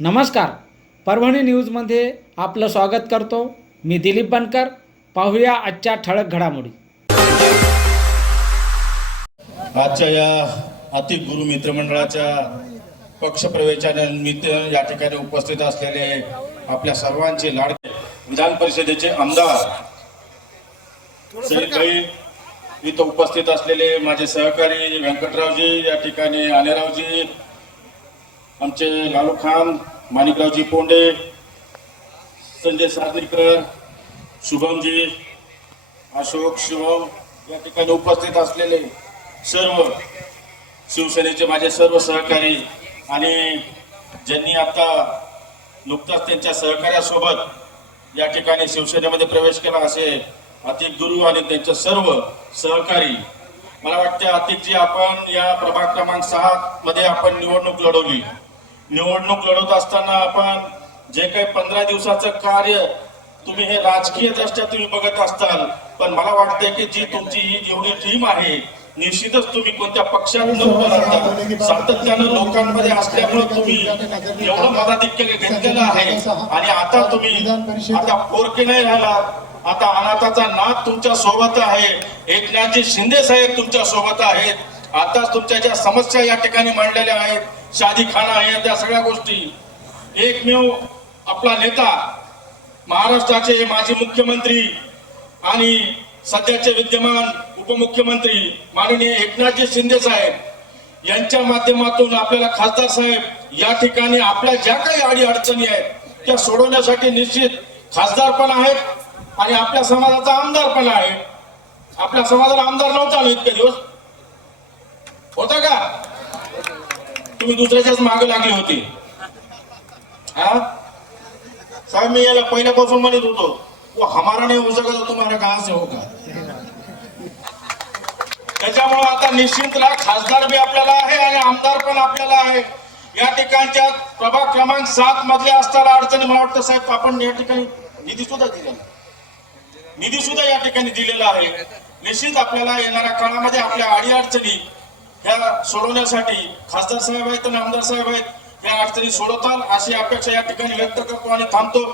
नमस्कार, परभणी न्यूजमध्ये आपलं स्वागत करतो. मी दिलीप बनकर. पाहूया आजच्या ठळक घडामोडी. आजच्या या अति गुरु मित्रमंडळाच्या पक्षप्रवेशानिमित्त या ठिकाणी उपस्थित असलेले आपल्या सर्वांचे लाडके विधान परिषदेचे आमदार सईदभाई, इथं उपस्थित असलेले माझे सहकारी व्यंकटरावजी, या ठिकाणी आनेरावजी, आमचे लालू खान, माणिकरावजी पोंडे, संजय सार्दीकर, शुभमजी, अशोक, शिवम, या ठिकाणी उपस्थित असलेले सर्व शिवसेनेचे माझे सर्व सहकारी आणि ज्यांनी आता नुकताच त्यांच्या सहकार्यासोबत या ठिकाणी शिवसेनेमध्ये प्रवेश केला असे अतिक गुरु आणि त्यांचे सर्व सहकारी. मला वाटते अतिकजी, आपण या प्रभाग क्रमांक 6 मध्ये आपण निवडणूक लढवली. निवडणूक लढवत असताना आपण जे काही 15 दिवसाचं कार्य तुम्ही हे राजकीय दृष्ट्या तुम्ही बघत असताल, पण मला वाटतंय की जी तुमची ही जेवढी टीम आहे, निश्चितच तुम्ही कोणत्या पक्षात न सातत्यानं लोकांमध्ये असल्यामुळे तुम्ही एवढं मताधिक्य घेतलेलं आहे. आणि आता तुम्ही आता पोरके नाही राहिला, आता अनाथाचा नाथ तुमच्या सोबत आहे, एकनाथजी शिंदे साहेब तुमच्या सोबत आहेत. आता तुमच्या ज्या समस्या या ठिकाणी मांडलेल्या आहेत, शादीखाना आहे, त्या सगळ्या गोष्टी, एकमेव आपला नेता महाराष्ट्राचे माजी मुख्यमंत्री आणि सध्याचे विद्यमान उपमुख्यमंत्री माननीय एकनाथजी शिंदे साहेब यांच्या माध्यमातून आपल्याला खासदार साहेब या ठिकाणी आपल्या ज्या काही अडी अडचणी आहेत त्या सोडवण्यासाठी निश्चित खासदार पण आहेत आणि आपल्या समाजाचा आमदार पण आहे. आपल्या समाजाला आमदार नव्हता ना इतके दिवस, होता का? तुम्ही दुसऱ्याच्याच मागे लागली होती. हा साहेब, मी याला पहिल्यापासून म्हणत होतो, वो हमारा नहीं हो सका तो तुम्हारा कहां से होगा. त्याच्यामुळे आता निश्चितला खासदार बी आपल्याला आहे आणि आमदार पण आपल्याला आहे. या ठिकाणच्या प्रभाग क्रमांक 7 मधल्या असताना अडचणी, मला वाटतं साहेब आपण या ठिकाणी निधी सुद्धा या ठिकाणी दिलेला आहे. निश्चित आपल्याला येणाऱ्या काळामध्ये आपल्या अडी अडचणी ह्या सोडवण्यासाठी खासदार साहेब आहेत आणि आमदार साहेब आहेत, या अडचणी सोडवताल अशी अपेक्षा या ठिकाणी व्यक्त करतो आणि थांबतो.